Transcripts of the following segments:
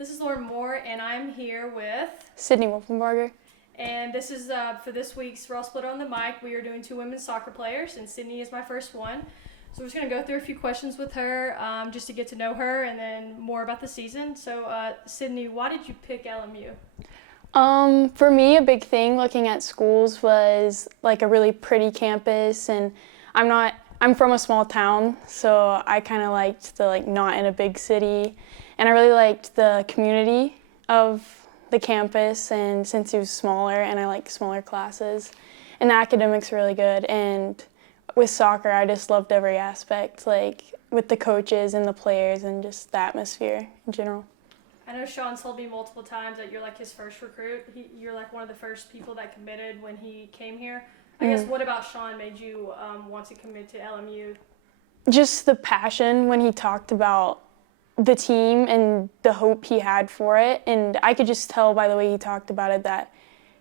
This is Lauren Moore, and I'm here with... Sydney Wolfenbarger. And this is for this week's Railsplitter on the Mic. We are doing two women's soccer players, and Sydney is my first one. So we're just going to go through a few questions with her just to get to know her and then more about the season. So, Sydney, why did you pick LMU? For me, a big thing looking at schools was like a really pretty campus, and I'm from a small town, so I kind of liked the not in a big city, and I really liked the community of the campus, and since it was smaller and I like smaller classes, and the academics were really good, and with soccer I just loved every aspect, like with the coaches and the players and just the atmosphere in general. I know Sean's told me multiple times that you're like his first recruit. You're like one of the first people that committed when he came here. I guess what about Sean made you want to commit to LMU? Just the passion when he talked about the team and the hope he had for it. And I could just tell by the way he talked about it that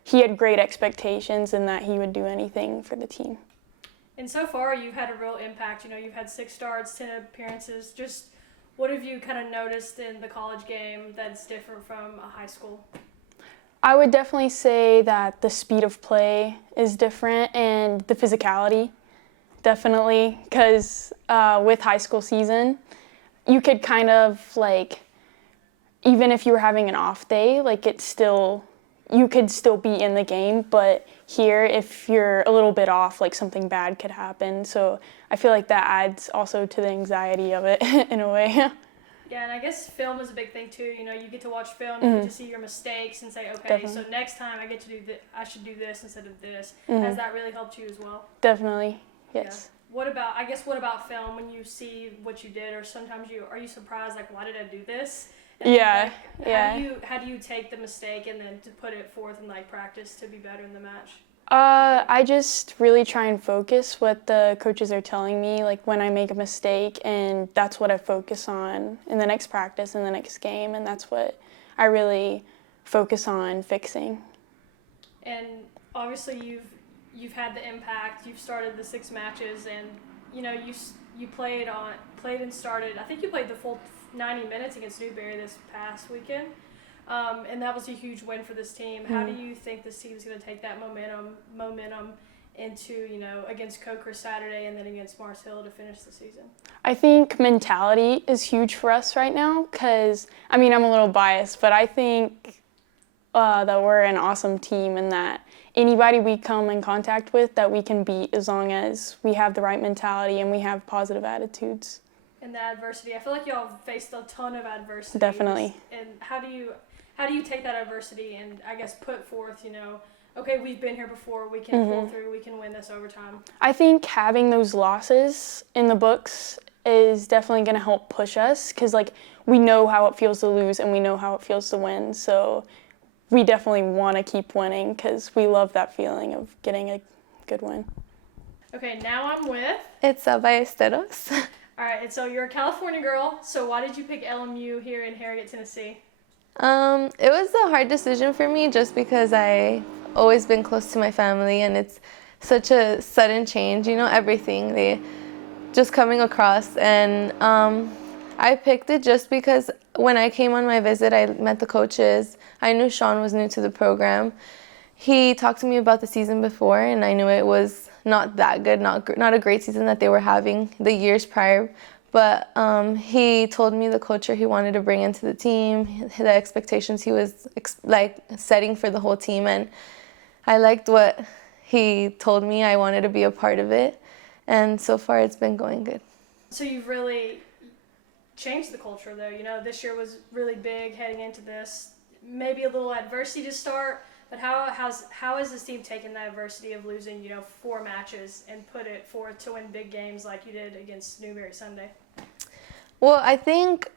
he had great expectations and that he would do anything for the team. And so far, you've had a real impact. You know, you've had 6 starts, 10 appearances. Just what have you kind of noticed in the college game that's different from a high school? I would definitely say that the speed of play is different and the physicality, definitely, because with high school season, you could kind of even if you were having an off day, you could still be in the game, but here, if you're a little bit off, something bad could happen. So I feel like that adds also to the anxiety of it in a way. Yeah, and I guess film is a big thing too. You know, you get to watch film, you get to see your mistakes and say, okay, Definitely. So next time I get to do this, I should do this instead of this. Has that really helped you as well? Definitely, yes. Yeah. What about film when you see what you did, or sometimes are you surprised, why did I do this? And Yeah, How do you take the mistake and then to put it forth in practice to be better in the match? I just really try and focus what the coaches are telling me, when I make a mistake, and that's what I focus on in the next practice, in the next game, and that's what I really focus on fixing. And obviously you've had the impact. You've started the 6 matches, and you played and started. I think you played the full 90 minutes against Newberry this past weekend. And that was a huge win for this team. How do you think this team is going to take that momentum into, against Coker Saturday and then against Mars Hill to finish the season? I think mentality is huge for us right now because, I'm a little biased, but I think that we're an awesome team and that anybody we come in contact with that we can beat as long as we have the right mentality and we have positive attitudes. And the adversity, I feel like y'all faced a ton of adversity. Definitely. And how do you take that adversity and I guess put forth, okay, we've been here before, we can pull through, we can win this overtime? I think having those losses in the books is definitely going to help push us because we know how it feels to lose and we know how it feels to win. So we definitely want to keep winning because we love that feeling of getting a good win. Okay, now I'm with Itzel Ballesteros. All right, and so you're a California girl, so why did you pick LMU here in Harrogate, Tennessee? It was a hard decision for me just because I've always been close to my family and it's such a sudden change, everything they just coming across. And I picked it just because when I came on my visit, I met the coaches. I knew Sean was new to the program. He talked to me about the season before and I knew it was not that good, not a great season that they were having the years prior. But he told me the culture he wanted to bring into the team, the expectations he was setting for the whole team, and I liked what he told me. I wanted to be a part of it, and so far it's been going good. So you've really changed the culture, though. This year was really big heading into this. Maybe a little adversity to start, but how has this team taken that adversity of losing, 4 matches and put it forth to win big games like you did against Newberry Sunday? Well, I think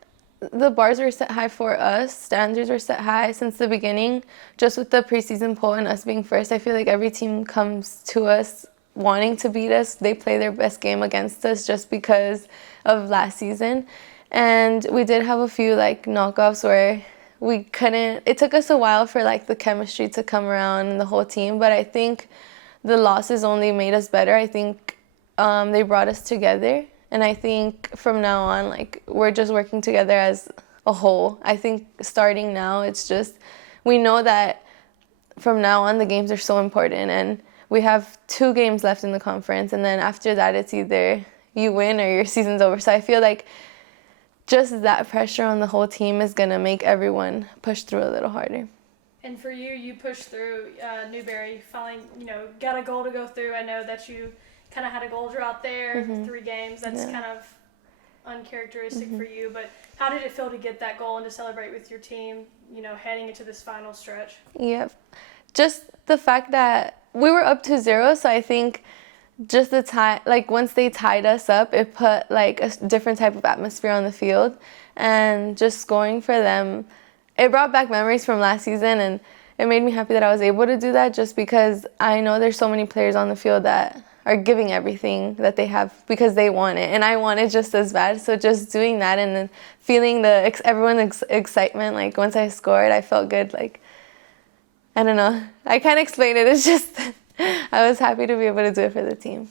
the bars were set high for us. Standards were set high since the beginning. Just with the preseason poll and us being first, I feel like every team comes to us wanting to beat us. They play their best game against us just because of last season. And we did have a few knockoffs where we couldn't, it took us a while for the chemistry to come around and the whole team, but I think the losses only made us better. I think they brought us together, and I think from now on, we're just working together as a whole. I think starting now, it's just, we know that from now on the games are so important, and we have 2 games left in the conference, and then after that it's either you win or your season's over. So I feel like just that pressure on the whole team is going to make everyone push through a little harder. And for you, you pushed through Newberry, finally, got a goal to go through. I know that you kind of had a goal drought there, 3 games. That's kind of uncharacteristic for you. But how did it feel to get that goal and to celebrate with your team, heading into this final stretch? Yep. Just the fact that we were up 2-0, so I think just the tie, like once they tied us up, it put like a different type of atmosphere on the field, and just scoring for them, it brought back memories from last season, and it made me happy that I was able to do that, just because I know there's so many players on the field that are giving everything that they have because they want it, and I want it just as bad. So just doing that and then feeling everyone's excitement, like once I scored, I felt good. Like, I don't know, I can't explain it. It's just I was happy to be able to do it for the team.